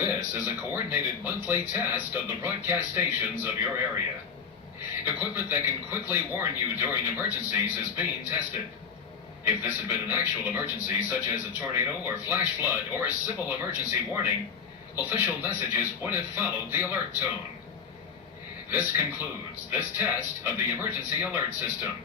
This is a coordinated monthly test of the broadcast stations of your area. Equipment that can quickly warn you during emergencies is being tested. If this had been an actual emergency, such as a tornado or flash flood or a civil emergency warning, official messages would have followed the alert tone. This concludes this test of the emergency alert system.